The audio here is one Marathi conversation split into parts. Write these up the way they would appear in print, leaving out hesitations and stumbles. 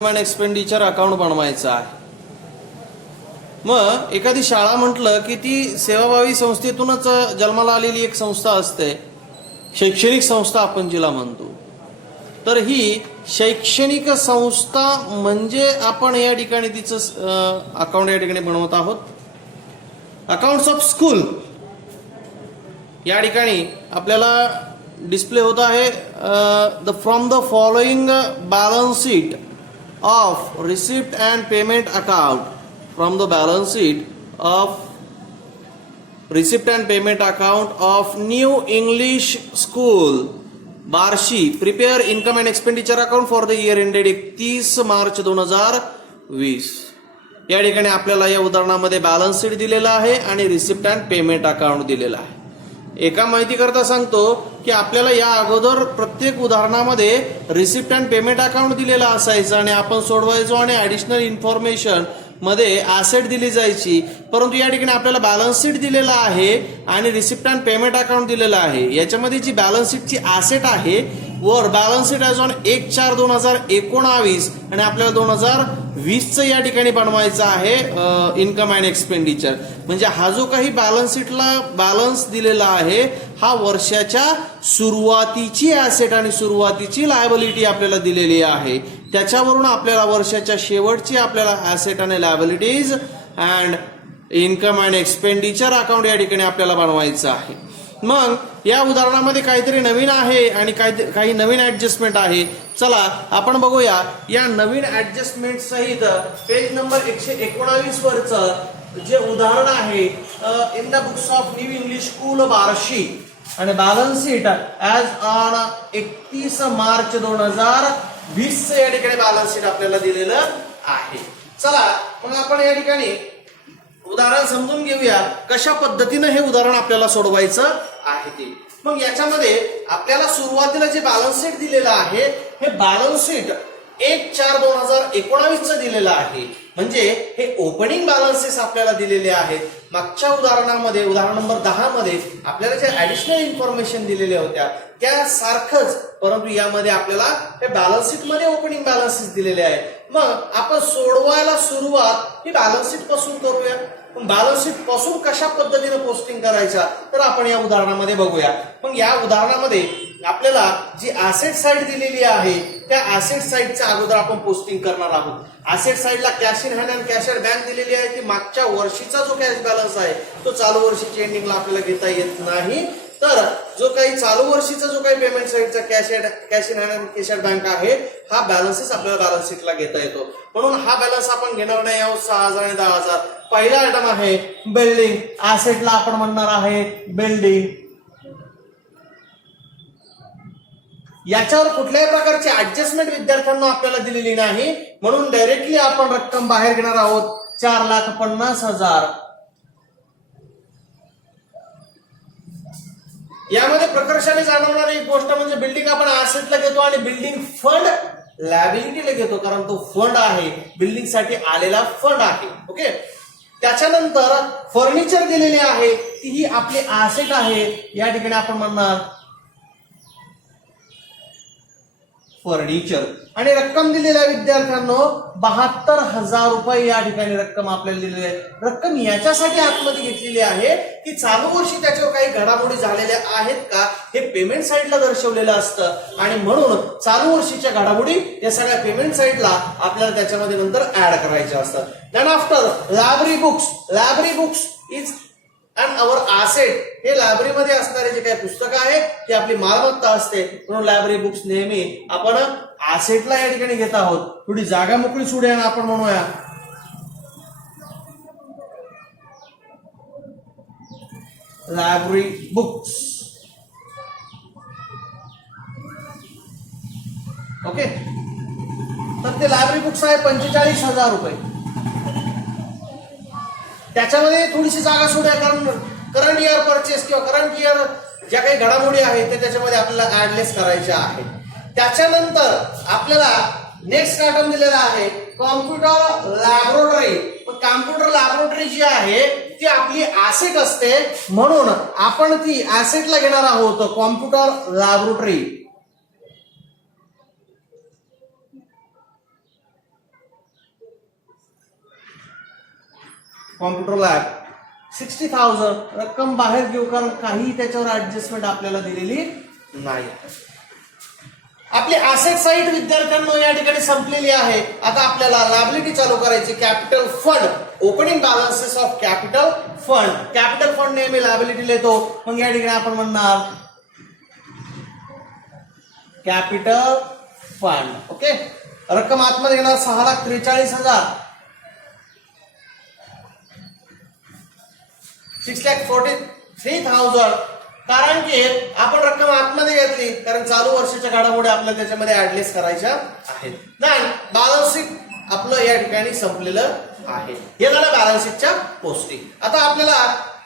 एक्सपेंडिचर अकाउंट बनवायचं आहे. मग एखादी शाळा म्हटलं की ती सेवाभावी संस्थेतूनच जन्माला आलेली एक संस्था असते, शैक्षणिक संस्था आपण जिला म्हणतो. तर ही शैक्षणिक संस्था म्हणजे आपण या ठिकाणी तिचं अकाउंट या ठिकाणी बनवत आहोत. अकाउंट्स ऑफ स्कूल या ठिकाणी आपल्याला डिस्प्ले होत आहे. From the following balance sheet of receipt and payment account, from the balance sheet of receipt and payment account of New English School Barshi, prepare income and expenditure account for the year ended 31 March 2020. या ठिकाणी आपल्याला या उदाहरणामध्ये बॅलन्स शीट दिलेला आहे आणि रिसिप्ट अँड पेमेंट अकाउंट दिलेला आहे. एका माहिती करता सांगतो की आपल्याला या अगोदर प्रत्येक उदाहरणामध्ये रिसिप्ट अँड पेमेंट अकाउंट दिलेला असायचं आणि आपण सोडवायचो आणि ऍडिशनल इन्फॉर्मेशन मध्ये ऍसेट दिली जायची. परंतु या ठिकाणी आपल्याला बॅलन्स शीट दिलेला आहे आणि रिसिप्ट अँड पेमेंट अकाउंट दिलेला आहे. याच्यामध्ये जी बॅलन्स शीटची ऍसेट आहे वर बॅलन्स शीट ॲज ऑन 1/4/2019 आणि आपल्याला 2020चं या ठिकाणी बनवायचं आहे इन्कम अँड एक्सपेंडिचर. म्हणजे हा जो काही बॅलन्स शीटला बॅलन्स दिलेला आहे हा वर्षाच्या सुरुवातीची ऍसेट आणि सुरुवातीची लायबिलिटी आपल्याला दिलेली आहे. त्याच्यावरून आपल्याला वर्षाच्या शेवटची आपल्याला ऍसेट आणि liabilities and income and expenditure account या ठिकाणी आपल्याला बनवायचं आहे. मग या उदाहरणामध्ये काहीतरी नवीन आहे आणि काही नवीन ऍडजस्टमेंट आहे. चला आपण बघूया या नवीन ऍडजस्टमेंट सहित पेज नंबर 119 वरचं जे उदाहरण आहे in the books of New English School Barshi आणि balance sheet as on 31 March 2020 या ठिकाणी बॅलन्स शीट आपल्याला दिलेलं आहे. चला मग आपण या ठिकाणी उदाहरण समजून घेऊया कशा पद्धतीने हे उदाहरण आपल्याला सोडवायचं आहे ते. मग याच्यामध्ये आपल्याला सुरुवातीला जे बॅलन्स शीट दिलेलं आहे हे बॅलन्स शीट 1/4/2019 दिलेलं आहे. म्हणजे हे ओपनिंग बॅलन्सेस आपल्याला दिलेले आहेत. मागच्या उदाहरणामध्ये उदाहरण नंबर 10 मध्ये आपल्याला जे ऍडिशनल इन्फॉर्मेशन दिलेल्या होत्या त्या सारखंच, परंतु यामध्ये आपल्याला हे बॅलन्स शीट मध्ये ओपनिंग बॅलन्सेस दिलेले आहे. मग आपण सोडवायला सुरुवात ही बॅलन्स शीट पासून करूया. बॅलन्स शीट पासून कशा पद्धतीने पोस्टिंग करायच्या तर आपण या उदाहरणामध्ये बघूया. मग या उदाहरणामध्ये आपल्याला जी ऍसेट साइड दिलेली आहे त्या ऍसेट साइडच्या अगोदर आपण पोस्टिंग करणार आहोत. ऍसेट साइडला कॅश इन हँड आणि कॅश ॲट बँक दिलेली आहे की मागच्या वर्षीचा जो कॅश बॅलन्स आहे तो चालू वर्षीच्या एंडिंगला आपल्याला घेता येत नाही. तर जो काही चालू वर्षीचा जो काही पेमेंट साइडचा कॅश इन हँड आणि कॅश ॲट बँक आहे हा बॅलन्सेस आपल्याला बॅलन्स शीटला घेता येतो. म्हणून हा बॅलन्स आपण घेणार नाही आहोत. 6,000 आणि 10,000. पहिला आयटम आहे बिल्डिंग. ऍसेटला आपण म्हणणार आहे बिल्डिंग. याच्यावर कुठल्याही प्रकारची ऍडजस्टमेंट विद्यार्थ्यांना आपल्याला दिलेली नाही, म्हणून डायरेक्टली आपण रक्कम बाहेर घेणार आहोत 4,50,000. यामध्ये प्रकर्षाने जाणवणारी एक गोष्ट म्हणजे बिल्डिंग आपण ऍसेटला घेतो आणि बिल्डिंग फंड लॅबिलिटीला घेतो, कारण तो फंड आहे, बिल्डिंग साठी आलेला फंड आहे. ओके. त्याच्यानंतर फर्निचर दिलेले आहे ती ही आपली ऍसेट आहे. या ठिकाणी आपण म्हणणार फर्निचर. आणि रक्कम दिलेल्या विद्यार्थ्यांनो 72,000 रुपये या ठिकाणी रक्कम आपल्याला दिलेली आहे. रक्कम याच्यासाठी आतमध्ये घेतलेली आहे की चालू वर्षी त्याच्यावर काही घडामोडी झालेल्या आहेत का हे पेमेंट साइडला दर्शवलेलं असतं आणि म्हणून चालू वर्षीच्या घडामोडी या सगळ्या पेमेंट साइडला आपल्याला त्याच्यामध्ये नंतर ऍड करायच्या असतात. Then after library books. Library books is and our asset. हे लायब्ररीमध्ये असणारे जे काही पुस्तकं आहे ती आपली मालमत्ता असते, म्हणून लायब्ररी बुक्स नेहमी आपण ऍसेटला या ठिकाणी घेत आहोत. थोडी जागा मोकळी सोडूया आणि आपण म्हणूया लायब्ररी बुक्स. ओके. तर ते लायब्ररी बुक्स आहे 45,000 रुपये. त्याच्यामध्ये थोडीशी जागा सोडूया, कारण करंट इयर परचेस किंवा करंट इयर ज्या काही घडामोडी आहेत ते त्याच्यामध्ये आपल्याला ऍडलेस करायच्या आहेत. त्याच्यानंतर आपल्याला नेक्स्ट आयटम दिलेला आहे कॉम्प्युटर लॅबोरेटरी. कॉम्प्युटर लॅबोरेटरी जी आहे ती आपली ऍसेट असते, म्हणून आपण ती ऍसेटला घेणार आहोत कॉम्प्युटर लॅबोरेटरी. कॉम्प्युटर लॅब 60,000 रक्कम बाहेर घेऊ, कारण काही त्याच्यावर ऍडजस्टमेंट आपल्याला दिलेली नाही. आपली असेट साईड विद्यार्थ्यांनो या ठिकाणी संपलेली आहे. आता आपल्याला लायबिलिटी चालू करायची. Capital fund, opening balances of capital fund. Capital fund नेहमी लायबिलिटी लिहितो, मग या ठिकाणी आपण म्हणणार कॅपिटल फंड. ओके, रक्कम आतमध्ये घेणार 6,43,000, 6,43,000. कारण की आपण रक्कम आतमध्ये घेतली, कारण चालू वर्षाच्या घडामोडी आपल्याला त्याच्यामध्ये ऍडजस्ट करायच्या आहेत. देन बॅलन्स शीट आपलं या ठिकाणी संपलेलं आहे. हे झालं बॅलन्स शीटच्या पोस्टिंग. आता आपल्याला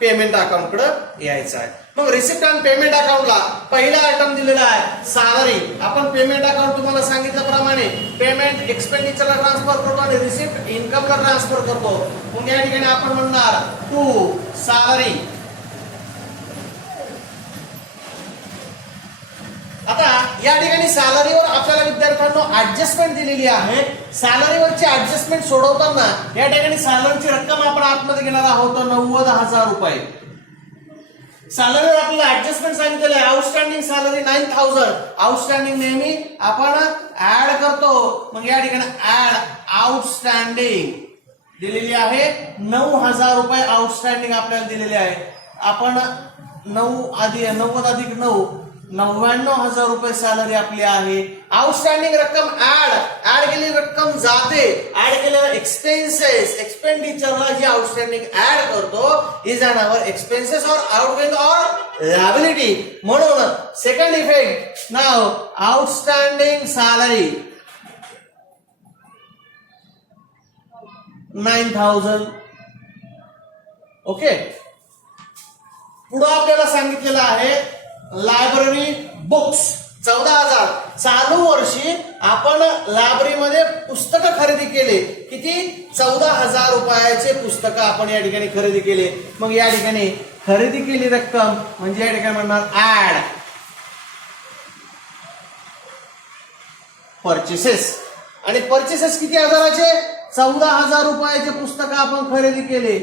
पेमेंट अकाउंट कडे यायचं आहे. मग रिसिप्ट अँड पेमेंट अकाउंटला पहिला आयटम दिलेला आहे सॅलरी. आपण पेमेंट अकाउंट तुम्हाला सांगितल्याप्रमाणे पेमेंट एक्सपेंडिचरला ट्रान्सफर करतो आणि रिसिप्ट इन्कमला ट्रान्सफर करतो. मग या ठिकाणी आपण म्हणणार टू सॅलरी. आता या ठिकाणी सॅलरीवर आपल्याला विद्यार्थ्यांना ऍडजस्टमेंट दिलेली आहे. सॅलरीवरची ऍडजस्टमेंट सोडवताना या ठिकाणी सॅलरीची रक्कम आपण आतमध्ये घेणार आहोत 90,000 रुपये. सॅलरीवर आपल्याला ऍडजस्टमेंट सांगितलेलं आहे. Outstanding salary 9,000. आउटस्टँडिंग नेहमी आपण ऍड करतो, मग या ठिकाणी ऍड आउटस्टँडिंग दिलेली आहे 9,000 रुपये. आउटस्टँडिंग आपल्याला दिलेली आहे. आपण 90 अधिक 9 99,000 रुपये सॅलरी आपली आहे. आउटस्टँडिंग रक्कम ऍड केलेली रक्कम जाते. ऍड केलेला एक्सपेन्सेस, एक्सपेंडिचरला जी आउटस्टँडिंग ऍड करतो is an our expenses or outgoing or liability. म्हणून सेकंड इफेक्ट नाव आउटस्टँडिंग सॅलरी 9,000. ओके, पुढे आपल्याला सांगितलेलं आहे लायब्ररी बुक्स 14,000. चालू वर्षी आपण लायब्ररीमध्ये पुस्तकं खरेदी केले. किती? 14,000 रुपयाचे पुस्तकं आपण या ठिकाणी खरेदी केले. मग या ठिकाणी खरेदी केली रक्कम म्हणजे या ठिकाणी म्हणणार ऍड परचेसेस. आणि परचेसेस किती हजाराचे? 14,000 रुपयाचे पुस्तकं आपण खरेदी केले.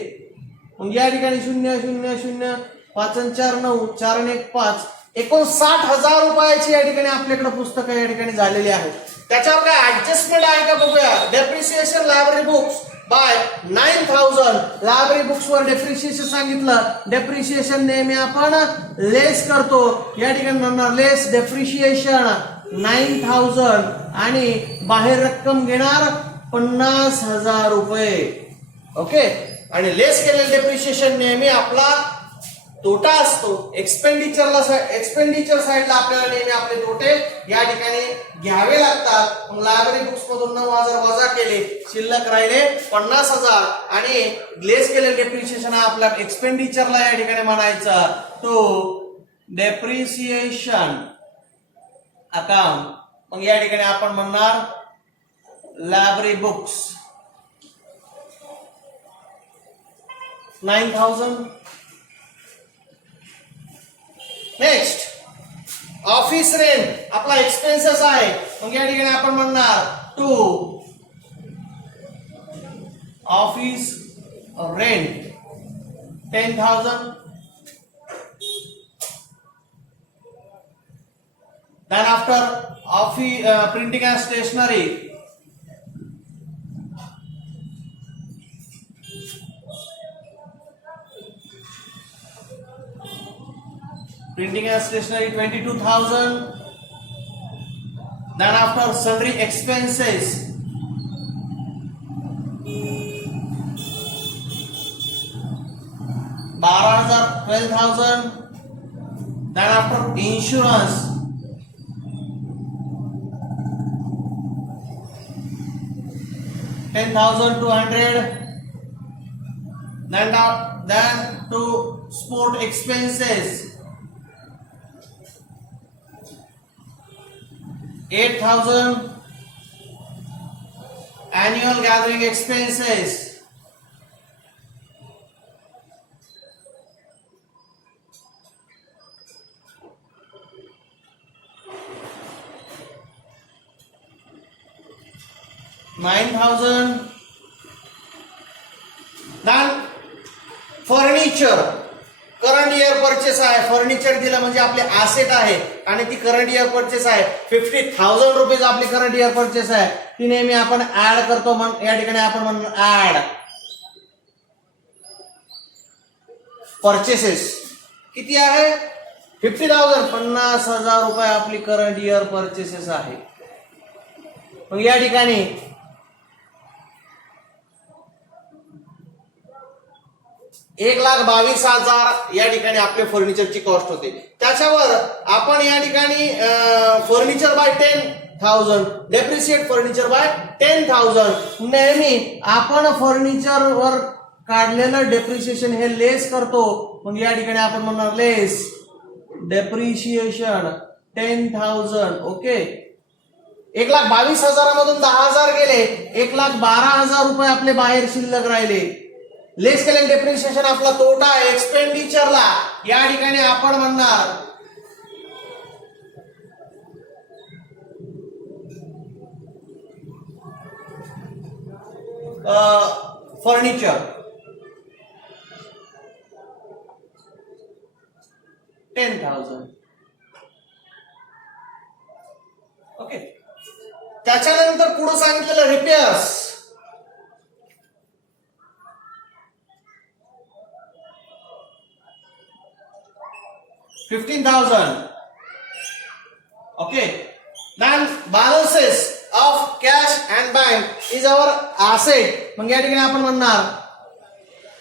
मग या ठिकाणी 0 0 0 5 4 9 4 1 5 59,000 रुपयाची या ठिकाणी आपल्याकडे पुस्तकं या ठिकाणी झालेली आहेत. त्याच्यावर काय ऍडजस्टमेंट आहे का बघूया. Depreciation library books by 9,000. Library books वर डेप्रिसिएशन सांगितलं. डेप्रिसिएशन नेहमी आपण लेस करतो. या ठिकाणी म्हणणार लेस डेप्रिसिएशन 9,000 आणि बाहेर रक्कम घेणार 50,000 रुपये. ओके, आणि लेस केलेलं डेप्रिसिएशन नेहमी आपला तोटा असतो. एक्सपेंडिचर साईडला आपल्याला नेहमी आपले तोटे या ठिकाणी घ्यावे लागतात. मग लायब्ररी बुक्स मधून 9,000 वजा केले, शिल्लक राहिले 50,000 आणि लेस केलेले डेप्रिसिएशन आपल्या एक्सपेंडिचरला या ठिकाणी म्हणायचा तो डेप्रिसिएशन अकाउंट. मग या ठिकाणी आपण म्हणणार library books 9,000. Next office rent आपला एक्सपेन्सेस आहे. मग या ठिकाणी आपण म्हणणार to office rent 10,000. Then after office printing and stationery, printing and stationery 22,000. Then after sundry expenses, $12,000, 12,000. Then after insurance, $10,200. Then to sport expenses, 8,000. Annual gathering expenses, $9,000. Then furniture current year purchase आहे. फर्निचर दिलं म्हणजे आपले ऍसेट आहे आणि ती करंट इयर परचेस आहे. 50,000 रुपीज आपली करंट इयर परचेस आहे. ती नेहमी आपण ऍड करतो. या ठिकाणी आपण म्हणून ऍड परचेसेस किती आहे 50,000 50,000 रुपये आपली करंट इयर परचेसेस आहे. मग या ठिकाणी $1,22,000 या ठिकाणी आपल्या फर्निचरची कॉस्ट होते. त्याच्यावर आपण या ठिकाणी furniture by 10,000 depreciate furniture by 10,000. नेहमी आपण फर्निचरवर काढलेलं डेप्रिशिएशन हे लेस करतो. मग या ठिकाणी आपण म्हणणार लेस डेप्रिशिएशन 10,000. ओके. 1,22,000 मधून 10,000 गेले. 1,12,000 रुपये आपले बाहेर शिल्लक राहिले. लेस केलेलं डेप्रिशिएशन आपला तोटा आहे एक्सपेंडिचरला. या ठिकाणी आपण म्हणणार फर्निचर 10,000. ओके. त्याच्यानंतर पुढे सांगितलेलं repairs 15,000. Okay. Then balances of cash and bank is our asset. मग या ठिकाणी आपण म्हणणार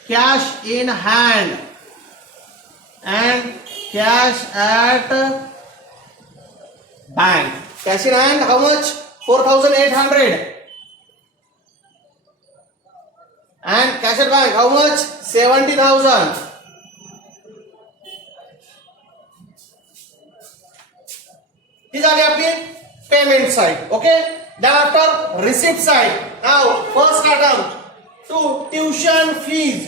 cash in hand and cash at bank. Cash in hand how much? 4,800. And cash at bank how much? 70,000. ही झाली आपली payment side. Okay. Thereafter receipt side. Now first item to tuition fees.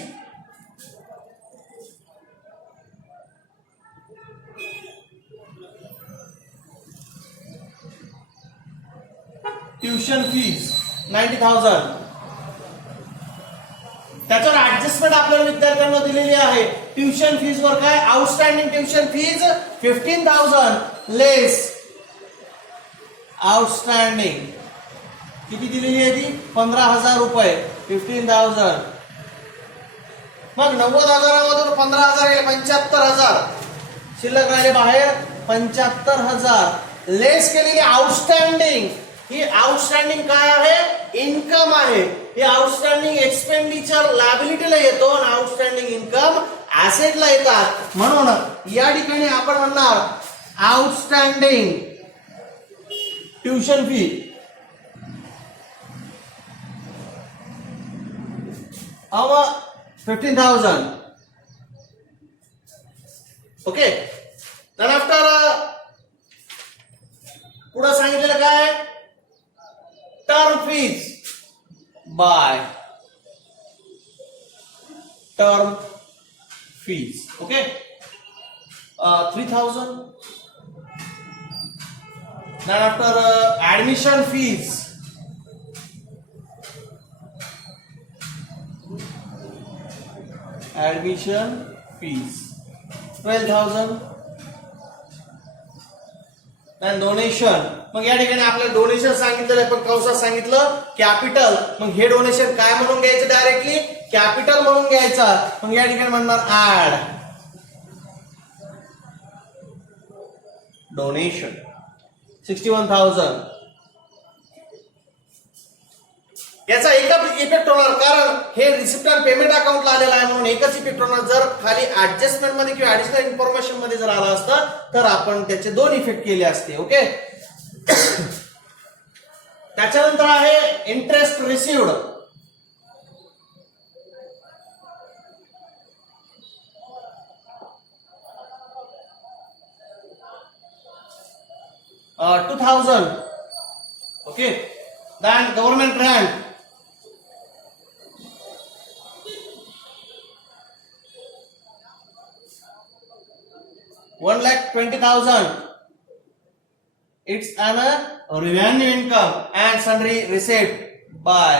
Tuition fees 90,000. त्याच्यावर ऍडजस्टमेंट आपल्याला विद्यार्थ्यांना दिलेली आहे. ट्युशन फीज वर काय आउटस्टँडिंग ट्युशन फीज 15,000 लेस आउटस्टँडिंग किती दिलेली आहे ती 15,000 रुपये 15,000. मग 90,000 मधून 15,000 गेले 75,000 शिल्लक राहिले बाहेर 75,000 लेस केलेली आउटस्टँडिंग. ही आउटस्टँडिंग काय आहे इन्कम आहे. हे आउटस्टँडिंग एक्सपेंडिचर लायबिलिटीला येतो आणि आउटस्टँडिंग इन्कम ऍसेटला येतात. म्हणून या ठिकाणी आपण म्हणणार outstanding tuition fee of 15,000. Okay. त्यानंतर पुढे सांगितलेलं काय term fees by term fees. Okay. 3,000. Thereafter admission fees admission fees 12,000. Then donation. मग या ठिकाणी आपल्याला डोनेशन सांगितलेलं आहे पण कंसात सांगितलं कॅपिटल. मग हे डोनेशन काय म्हणून घ्यायचं डायरेक्टली कॅपिटल म्हणून घ्यायचं. मग या ठिकाणी म्हणणार ऍड डोनेशन 61,000. याचा एकच इफेक्ट होणार कारण हे रिसिप्ट आणि पेमेंट अकाउंटला आलेला आहे म्हणून एकच इफेक्ट होणार. जर खाली ऍडजस्टमेंट मध्ये किंवा ऍडिशनल इन्फॉर्मेशन मध्ये जर आला असता तर आपण त्याचे दोन इफेक्ट केले असते. ओके. त्याच्यानंतर आहे interest received. $2,000. Okay. Then government grant. $1,20,000. It's an revenue income and sundry receipt by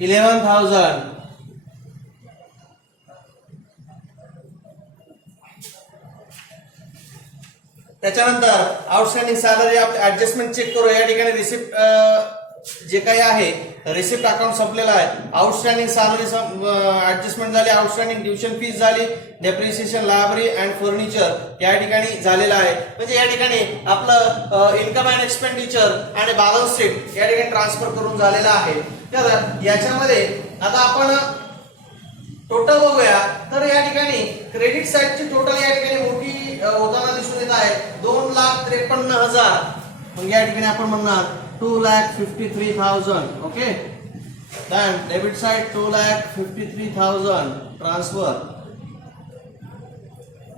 11,000. त्याच्यानंतर आउटस्टँडिंग सॅलरी ऍडजस्टमेंट चेक करू. या ठिकाणी रिसिप्ट जे काही आहे रिसिप्ट अकाउंट संपलेला आहे. आउटस्टँडिंग सॅलरी ऍडजस्टमेंट झाली, आउटस्टँडिंग ट्युशन फीस झाली, डेप्रिसिएशन लायब्ररी अँड फर्निचर या ठिकाणी झालेलं आहे. म्हणजे या ठिकाणी आपलं इन्कम अँड एक्सपेंडिचर आणि बॅलन्स शीट या ठिकाणी ट्रान्सफर करून झालेलं आहे. तर याच्यामध्ये आता आपण टोटल बघूया. तर या ठिकाणी क्रेडिट साईडची टोटल या ठिकाणी मोठी होताना दिसून येत आहे 2,53,000. मग या ठिकाणी आपण म्हणणार 2,53,000. Okay. Then debit side 2,53,000 transfer.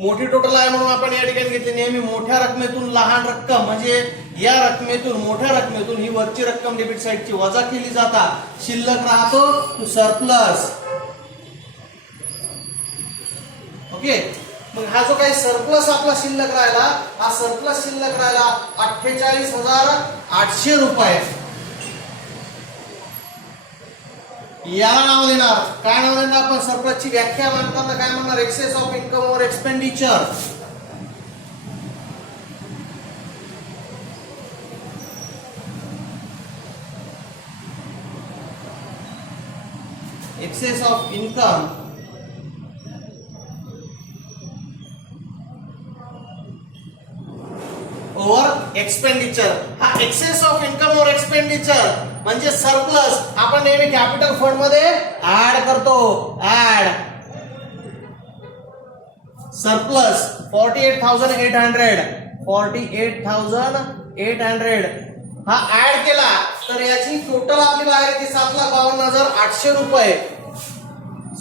मोठी टोटल आहे म्हणून आपण या ठिकाणी घेतली. नेहमी मोठ्या रकमेतून लहान रक्कम म्हणजे या रकमेतून मोठ्या रकमेतून ही वरची रक्कम डेबिट साइडची वजा केली जाता शिल्लक राहतो टू सरप्लस. ओके. मग हा जो काही सरप्लस आपला शिल्लक राहिला, हा सरप्लस शिल्लक राहिला 48,800 रुपये. याला नाव देणार. काय नाव देणार आपण? सरप्लसची व्याख्या मांडताना काय म्हणणार? Excess of income over expenditure. Excess of income over expenditure. हा excess of income over expenditure म्हणजे सरप्लस आपण नेहमी कॅपिटल फंड मध्ये ऍड करतो. Add surplus 48,800. 48,800 हा ऍड केला तर याची टोटल आपली बाहेर येते 7,52,800 रुपये.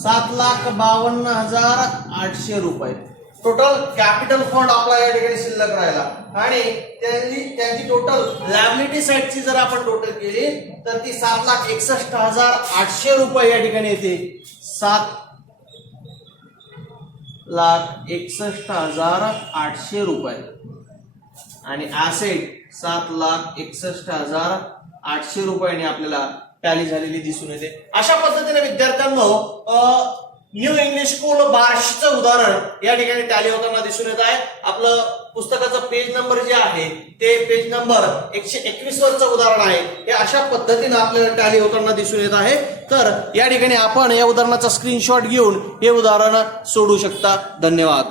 7,52,800 रुपये टोटल कॅपिटल फंड आपला या ठिकाणी शिल्लक राहिला. आणि त्यांची टोटल लायबिलिटी साइडची जर आपण टोटल केली तर ती 7,61,800 रुपये या ठिकाणी येते. 7,61,800 रुपये. आणि ऍसेट 7,61,800 रुपयांनी आपल्याला टॅली झालेली दिसून येते. अशा पद्धतीने विद्यार्थ्यांनो न्यू इंग्लिश स्कूल बार्शीचं उदाहरण या ठिकाणी टॅली होताना दिसून येत आहे. आपलं पुस्तकाचं पेज नंबर जे आहे ते पेज नंबर 121 वरचं उदाहरण आहे. हे अशा पद्धतीने आपल्याला टॅली होताना दिसून येत आहे. तर या ठिकाणी आपण या उदाहरणाचा स्क्रीनशॉट घेऊन हे उदाहरण सोडू शकता. धन्यवाद.